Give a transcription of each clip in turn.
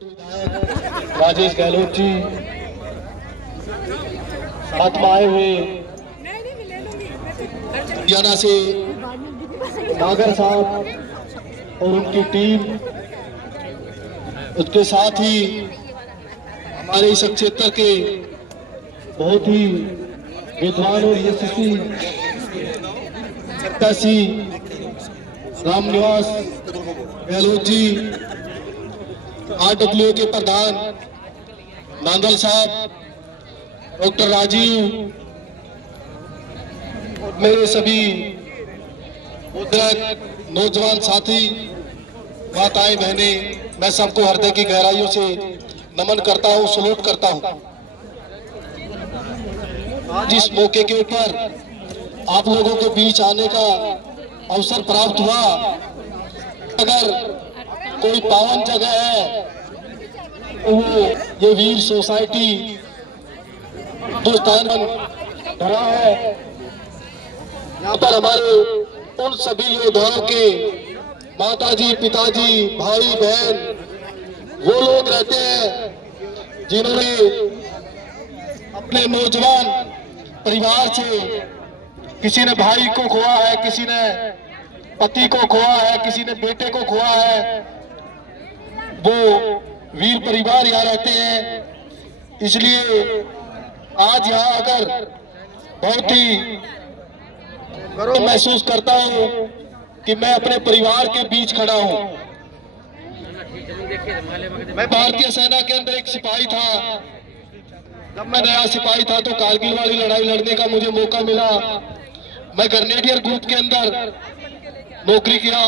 राजेश गहलोत जी साथ में आए हुए हरियाणा से नागर साहब और उनकी टीम, उसके साथ ही हमारे इस क्षेत्र के बहुत ही विद्वान और यशस्वी प्रत्याशी रामनिवास गहलोत जी, RWA के प्रधान नांदल साहब, डॉक्टर राजीव, मेरे सभी नौजवान साथी, माताएं बहनें, मैं सबको हृदय की गहराइयों से नमन करता हूं, सलूट करता हूं। आज इस मौके के ऊपर आप लोगों के बीच आने का अवसर प्राप्त हुआ। अगर कोई पावन जगह है तो वो ये वीर सोसाइटी हिंदुस्तान धरा है। यहाँ पर हमारे उन सभी योद्धाओं के माताजी, पिताजी, भाई बहन, वो लोग रहते हैं जिन्होंने अपने नौजवान परिवार से, किसी ने भाई को खोया है, किसी ने पति को खोया है, किसी ने बेटे को खोया है, वो वीर परिवार यहाँ रहते हैं। इसलिए आज यहाँ आकर बहुत ही गर्व महसूस करता हूँ कि मैं अपने परिवार के बीच खड़ा हूँ। मैं भारतीय सेना के अंदर एक सिपाही था। जब मैं नया सिपाही था तो कारगिल वाली लड़ाई लड़ने का मुझे मौका मिला। मैं ग्रेनेडियर ग्रुप के अंदर नौकरी किया,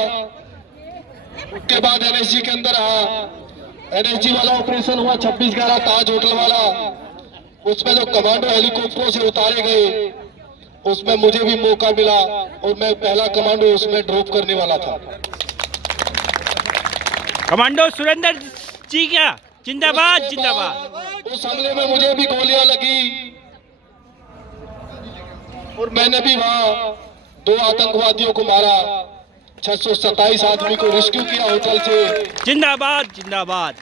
उसके बाद NSG के अंदर रहा। NSG वाला ऑपरेशन हुआ 26/11 ताज होटल वाला, उसमें जो कमांडो हेलीकॉप्टरों से उतारे गए, उसमें मुझे भी मौका मिला और मैं पहला कमांडो उसमें ड्रॉप करने वाला था। कमांडो सुरेंद्र जी क्या जिंदाबाद जिंदाबाद। उस हमले में मुझे भी गोलियां लगी और मैंने भी वहां 2 आतंकवादियों को मारा, 627 आदमी को रेस्क्यू किया होटल से। जिंदाबाद जिंदाबाद।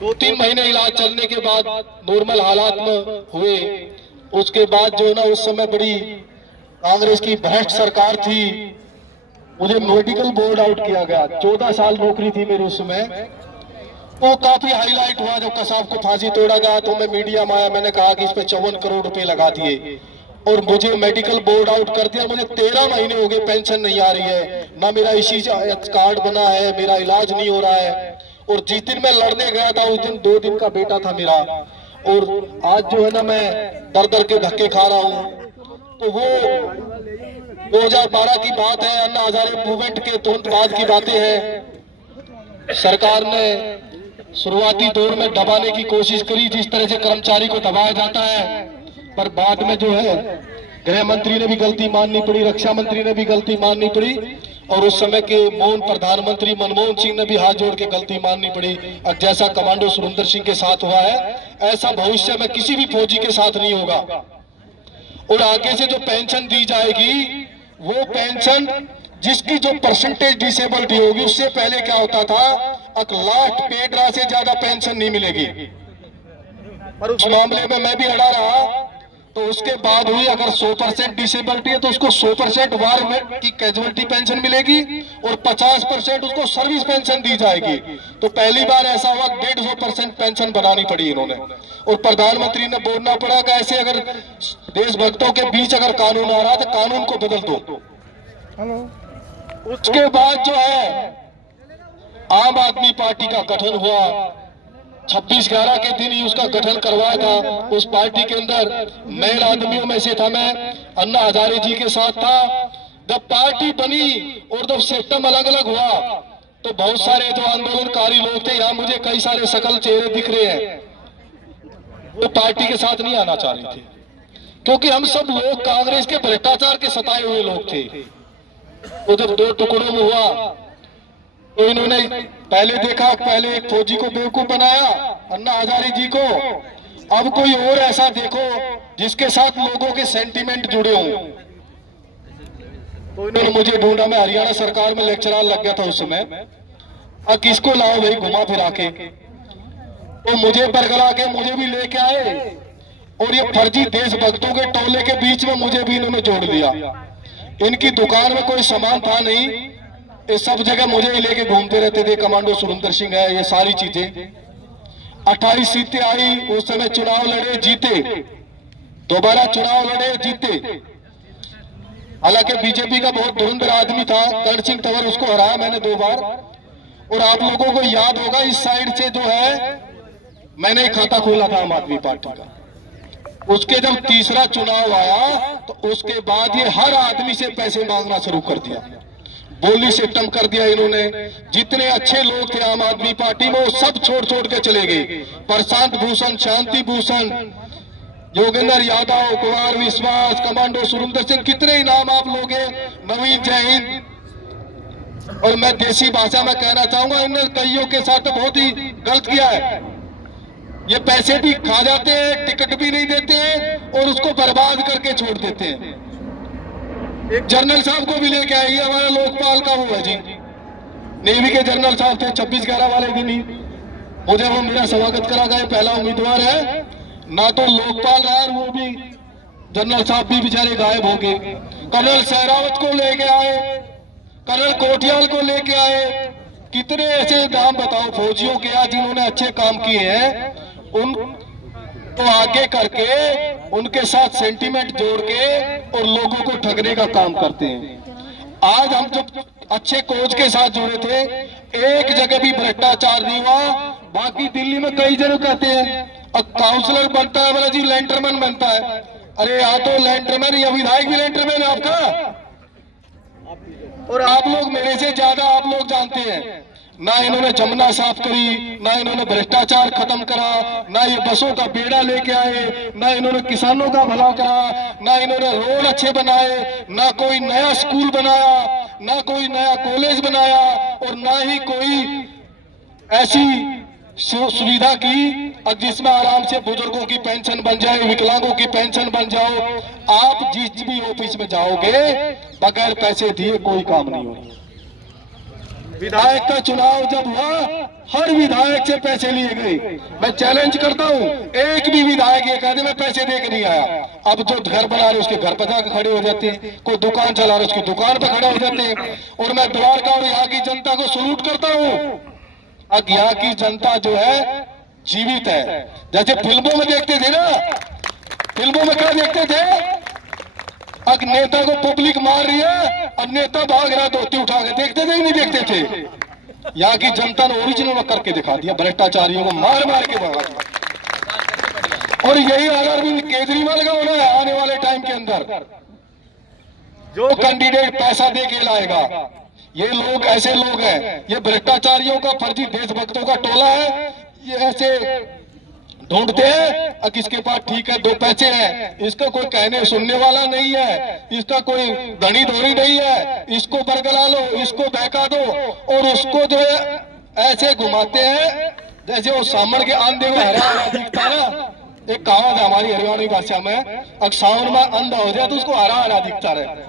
2-3 महीने इलाज चलने के बाद नॉर्मल हालात में हुए। उसके बाद जो ना उस समय बड़ी कांग्रेस की भ्रष्ट सरकार थी, मुझे मेडिकल बोर्ड आउट किया गया। 14 साल नौकरी थी मेरी उस समय। वो काफी हाईलाइट हुआ जब कसाब को फांसी तोड़ा गया, तो मैं मीडिया में आया, मैंने कहा कि इस पे 54 करोड़ रुपए लगा दिए और मुझे मेडिकल बोर्ड आउट कर दिया। मुझे 13 महीने हो गए, पेंशन नहीं आ रही है, ना मेरा इसी कार्ड बना है, मेरा इलाज नहीं हो रहा है। और जिस दिन मैं लड़ने गया था उस दिन 2 दिन का बेटा था मेरा, और आज जो है ना मैं दर दर के धक्के खा रहा हूँ। तो वो 2012 की बात है, अन्ना हजारे मूवमेंट के तुरंत बाद की बातें हैं। सरकार ने शुरुआती दौर में दबाने की कोशिश करी, जिस तरह से कर्मचारी को दबाया जाता है, पर बाद में जो है गृह मंत्री ने भी गलती माननी पड़ी, रक्षा मंत्री ने भी गलती माननी पड़ी, और उस समय के मौन प्रधानमंत्री मनमोहन सिंह ने भी हाथ जोड़ के गलती माननी पड़ी। अब जैसा कमांडो सुरेंद्र सिंह के साथ हुआ है, ऐसा भविष्य में किसी भी फौजी के साथ नहीं होगा। और आगे से जो पेंशन दी जाएगी, वो पेंशन जिसकी जो परसेंटेज डिसेबलिटी होगी, उससे पहले क्या होता था, लास्ट पेड्रा से ज्यादा पेंशन नहीं मिलेगी। पर उस मामले में मैं भी अड़ा रहा, तो उसके बाद हुई अगर 100% डिसेबिलिटी है तो उसको 100% वार की कैजुअलिटी पेंशन मिलेगी और 50% उसको सर्विस पेंशन दी जाएगी। तो पहली बार ऐसा हुआ 150% पेंशन बनानी पड़ी इन्होंने, और प्रधानमंत्री ने बोलना पड़ा कि ऐसे अगर देशभक्तों के बीच अगर कानून आ रहा तो कानून को बदल दो। उसके बाद जो है आम आदमी पार्टी का गठन हुआ। 26/11 के दिन ही उसका गठन करवाया था। उस पार्टी के अंदर मेन आदमियों में से था मैं, अन्ना हजारे जी के साथ था। जब पार्टी बनी और जब सिस्टम अलग अलग हुआ, तो बहुत सारे जो आंदोलनकारी लोग थे, यहाँ मुझे कई सारे शकल चेहरे दिख रहे हैं, वो पार्टी के साथ नहीं आना चाह रहे थे, क्योंकि हम सब लोग कांग्रेस के भ्रष्टाचार के सताए हुए लोग थे। वो जब 2 टुकड़ों में हुआ तो इन्होंने पहले देखा, पहले एक फौजी को बेवकूफ बनाया, अन्ना हजारे जी को, अब कोई और ऐसा देखो जिसके साथ लोगों के सेंटीमेंट जुड़े हों। तो इन्होंने मुझे ढूंढा, मैं हरियाणा सरकार में लेक्चरर लग गया था उस समय। अब किसको लाओ भाई घुमा फिरा के, तो मुझे बरगला के मुझे भी लेके आए और ये फर्जी देशभक्तों के टोले के बीच में मुझे भी इन्होंने जोड़ दिया। इनकी दुकान में कोई सामान था नहीं, ये सब जगह मुझे ही लेके घूमते रहते थे। कमांडो सुरेंद्र सिंह है, ये सारी चीजें। 28 सीटें आई, उस समय चुनाव लड़े, जीते, दोबारा चुनाव लड़े, जीते। हालांकि बीजेपी का बहुत धुरंधर आदमी था कर्ण सिंह तंवर, उसको हराया मैंने 2 बार। और आप लोगों को याद होगा इस साइड से जो है मैंने एक खाता खोला था आम आदमी पार्टी का। उसके जब तीसरा चुनाव आया तो उसके बाद ये हर आदमी से पैसे मांगना शुरू कर दिया, बोली सिस्टम कर दिया इन्होंने। जितने अच्छे लोग थे आम आदमी पार्टी में वो सब छोड़ छोड़ के चले गए। प्रशांत भूषण, शांति भूषण, योगेंद्र यादव, कुमार विश्वास, कमांडो सुरेंद्र सिंह, कितने ही नाम आप लोग हैं, नवीन, जय हिंद। और मैं देसी भाषा में कहना चाहूंगा, इन्होंने कईयों के साथ बहुत ही गलत किया है। ये पैसे भी खा जाते हैं, टिकट भी नहीं देते हैं और उसको बर्बाद करके छोड़ देते हैं। एक जनरल साहब को भी लेके आएगी, हमारा लोकपाल का वो है जी, नेवी के जनरल साहब थे, 26/11 वाले की नहीं, मुझे वो मेरा स्वागत करा गया, पहला उम्मीदवार है ना, तो लोकपाल रहा, वो भी जनरल साहब भी बेचारे गायब हो गए। कर्नल सहरावत को लेके आए, कर्नल कोटियाल को लेके आए, कितने ऐसे नाम बताओ फौजियों के आज जिन्होंने अच्छे काम किए हैं, उन तो आगे करके उनके साथ सेंटीमेंट जोड़ के और लोगों को ठगने का काम करते हैं। आज हम जो अच्छे कोच के साथ जुड़े थे, एक जगह भी भ्रष्टाचार नहीं हुआ। बाकी दिल्ली में कई जगह कहते हैं अब काउंसलर बनता है, बोला जी लैंडरमैन बनता है। अरे यहाँ तो लैंडरमैन या विधायक भी लैंडरमैन है आपका, और आप लोग मेरे से ज्यादा आप लोग जानते हैं। ना इन्होंने जमुना साफ करी, ना इन्होंने भ्रष्टाचार खत्म करा, ना ये बसों का बेड़ा लेके आए, ना इन्होंने किसानों का भला करा, ना इन्होंने रोड अच्छे बनाए, ना कोई नया स्कूल बनाया, ना कोई नया कॉलेज बनाया, और ना ही कोई ऐसी सुविधा की जिसमें आराम से बुजुर्गों की पेंशन बन जाए, विकलांगों की पेंशन बन जाओ। आप जिस भी ऑफिस में जाओगे बगैर पैसे दिए कोई काम नहीं होगा। विधायक का चुनाव जब हुआ, हर विधायक से पैसे लिए गए। मैं चैलेंज करता हूं, एक भी विधायक ये कह दे मैं पैसे दे के नहीं आया। अब जो घर बना रहे उसके घर पर जाकर खड़े हो जाते हैं, कोई दुकान चला रहे उसकी दुकान पर खड़े हो जाते हैं। और मैं द्वारका और यहाँ की जनता को सलूट करता हूँ। अब यहाँ की जनता जो है जीवित है, जैसे फिल्मों में देखते थे ना, फिल्मों में क्या देखते थे, अब नेता को पब्लिक मार रही है और नेता भाग रहा धोती उठा के, देखते थे ही नहीं देखते थे। यहाँ की जनता ने ओरिजिनल करके दिखा दिया, भ्रष्टाचारियों को मार मार के भगा दिया। और यही अरविंद केजरीवाल का होना है आने वाले टाइम के अंदर। जो कैंडिडेट पैसा दे के लाएगा, ये लोग ऐसे लोग हैं, ये भ्रष्टाचारियों का फर्जी देशभक्तों का टोला है। ये ऐसे ढूंढते हैं और किसके पास ठीक है 2 पैसे हैं, इसका कोई कहने सुनने वाला नहीं है, इसका कोई धनी धोनी नहीं है, इसको बरगला लो, इसको बहका दो, और उसको जो है ऐसे घुमाते हैं जैसे वो सामने के अंधे को हरा हरा दिखता ना। एक कहावत है हमारी हरियाणवी भाषा में, अगर सावन में अंधा हो जाए तो उसको हरा हरा दिखता रहे,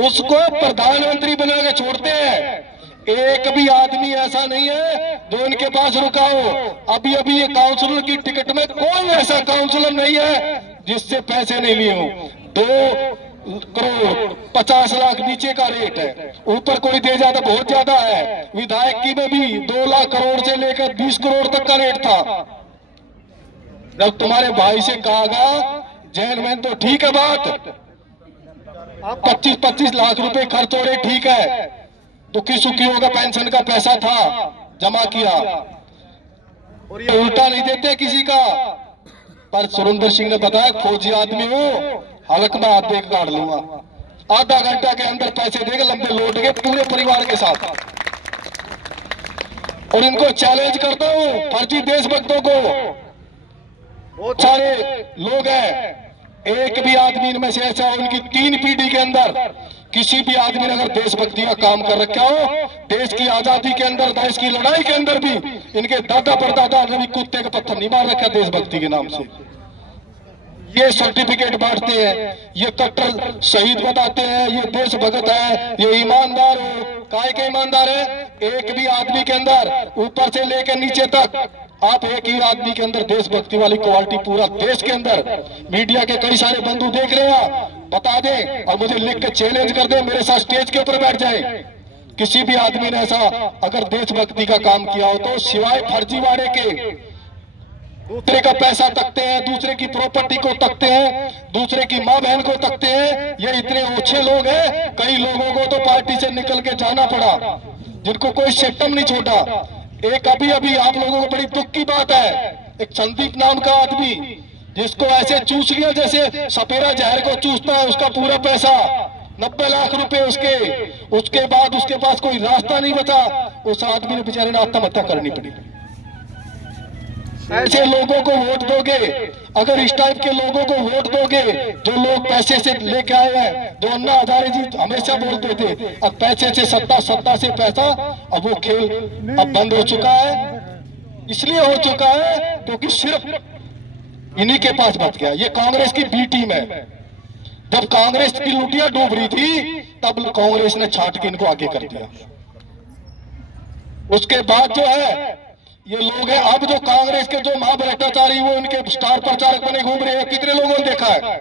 उसको प्रधानमंत्री बना के छोड़ते हैं। एक भी आदमी ऐसा नहीं है जो इनके पास रुका हो। अभी अभी ये काउंसलर की टिकट में कोई ऐसा काउंसलर नहीं है जिससे पैसे नहीं लिए हो। 2 करोड़ 50 लाख नीचे का रेट है, ऊपर कोई दे जाता बहुत ज्यादा है। विधायक की में भी 2 लाख करोड़ से लेकर 20 करोड़ तक का रेट था। जब तुम्हारे भाई से कहा गया जैन मैन तो ठीक है बात, 25-25 लाख रुपए खर्च हो रहे, ठीक है, दुखी सुखियों का पेंशन का पैसा था जमा किया, और ये उल्टा नहीं देते किसी का। पर सुरेंद्र सिंह ने बताया फौजी आदमी हो, हलक में हाथ देकर काट लूंगा, आधा घंटा के अंदर पैसे देकर लंबे लौट गए पूरे परिवार के साथ। और इनको चैलेंज करता हूं, फर्जी देशभक्तों को, बहुत सारे लोग हैं, एक भी आदमी इनमें से ऐसा उनकी 3 पीढ़ी के अंदर किसी भी आदमी ने अगर देशभक्ति का काम कर रखा हो, देश की आजादी के अंदर, देश की लड़ाई के अंदर भी इनके दादा परदादा ने भी कुत्ते का पत्थर नहीं मार रखा देशभक्ति के नाम से। ये सर्टिफिकेट बांटते हैं, ये कट्टर शहीद बताते हैं, ये देशभक्त है, ये ईमानदार हो, काय के ईमानदार है? एक भी आदमी के अंदर ऊपर से लेकर नीचे तक आप एक ही आदमी के अंदर देशभक्ति वाली क्वालिटी पूरा देश के अंदर, मीडिया के कई सारे बंधु देख रहे हैं, बता दें और मुझे लिख के चैलेंज कर दें, मेरे साथ स्टेज के ऊपर बैठ जाए। किसी भी आदमी ने ऐसा अगर देशभक्ति का काम किया हो तो सिवाय फर्जीवाड़े के दूसरे का पैसा तकते हैं, दूसरे की प्रॉपर्टी को तकते हैं, दूसरे की माँ बहन को तकते हैं, ये इतने ओछे लोग हैं। कई लोगों को तो पार्टी से निकल के जाना पड़ा, जिनको कोई सिस्टम नहीं छोड़ा। एक अभी अभी आप लोगों को बड़ी दुख की बात है, एक संदीप नाम का आदमी जिसको ऐसे चूस लिया जैसे सपेरा जहर को चूसता है, उसका पूरा पैसा 90 लाख रुपए उसके बाद उसके पास कोई रास्ता नहीं बचा, उस आदमी ने बेचारे ने आत्महत्या करनी पड़ी। ऐसे लोगों को वोट दोगे, अगर इस टाइप के लोगों को वोट दोगे जो लोग पैसे से लेके आए हैं, जो अन्ना हजारे जी हमेशा बोलते थे अब पैसे से सत्ता, सत्ता से पैसा, अब वो खेल अब बंद हो चुका है। इसलिए हो चुका है क्योंकि सिर्फ इन्हीं के पास बच गया। ये कांग्रेस की बी टीम है। जब कांग्रेस की लुटिया डूब रही थी तब कांग्रेस ने छांट के इनको आगे कर दिया। उसके बाद जो है ये लोग हैं, अब जो कांग्रेस के जो महाभ्रष्टाचारी वो इनके स्टार प्रचारक बने घूम रहे हैं। कितने लोगों ने देखा है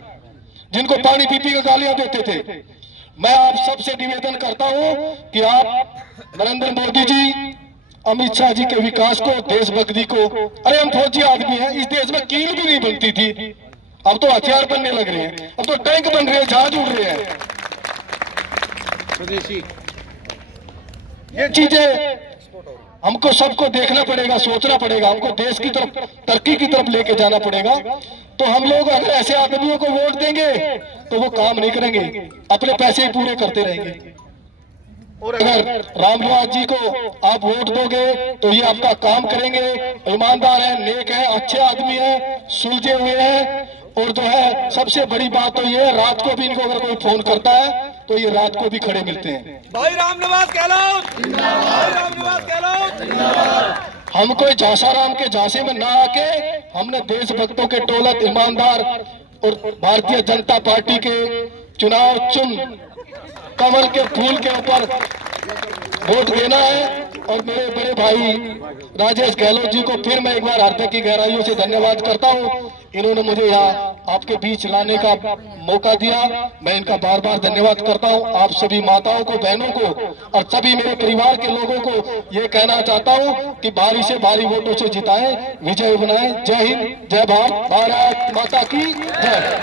जिनको पानी पी पी के गालियां देते थे। मैं आप सबसे निवेदन करता हूं कि आप नरेंद्र मोदी जी, अमित शाह जी के विकास को, देशभक्ति को, अरे हम फौजी आदमी हैं, इस देश में कील भी नहीं बनती थी, अब तो हथियार बनने लग रहे हैं, अब तो टैंक बन रहे हैं, जहाज उड़ रहे हैं। स्वदेशी ये चीजें हमको सबको देखना पड़ेगा, सोचना पड़ेगा, हमको देश की तरफ, तरक्की की तरफ लेके जाना पड़ेगा। तो हम लोग अगर ऐसे आदमियों को वोट देंगे तो वो काम नहीं करेंगे, अपने पैसे ही पूरे करते रहेंगे। और अगर रामनिवास जी को आप वोट दोगे तो ये आपका काम करेंगे, ईमानदार है, नेक है, अच्छे आदमी है, सुलझे हुए हैं। और जो है सबसे बड़ी बात तो ये है, रात को भी इनको अगर कोई फोन करता है तो ये रात को भी खड़े मिलते हैं। भाई रामनिवास कहलाओ, भाई रामनिवास कहलाओ। हम कोई झांसाराम के झांसे में ना आके हमने देशभक्तों के टोलक, ईमानदार और भारतीय जनता पार्टी के चुनाव चुन कमल के फूल के ऊपर वोट देना है। और मेरे बड़े भाई राजेश गहलोत जी को फिर मैं एक बार हृदय की गहराइयों से धन्यवाद करता हूं। इन्होंने मुझे यहाँ आपके बीच लाने का मौका दिया, मैं इनका बार बार धन्यवाद करता हूं। आप सभी माताओं को, बहनों को और सभी मेरे परिवार के लोगों को ये कहना चाहता हूं कि भारी से भारी वोटों से जिताएं, विजय बनाएं। जय हिंद, जय भारत, भारत माता की जय।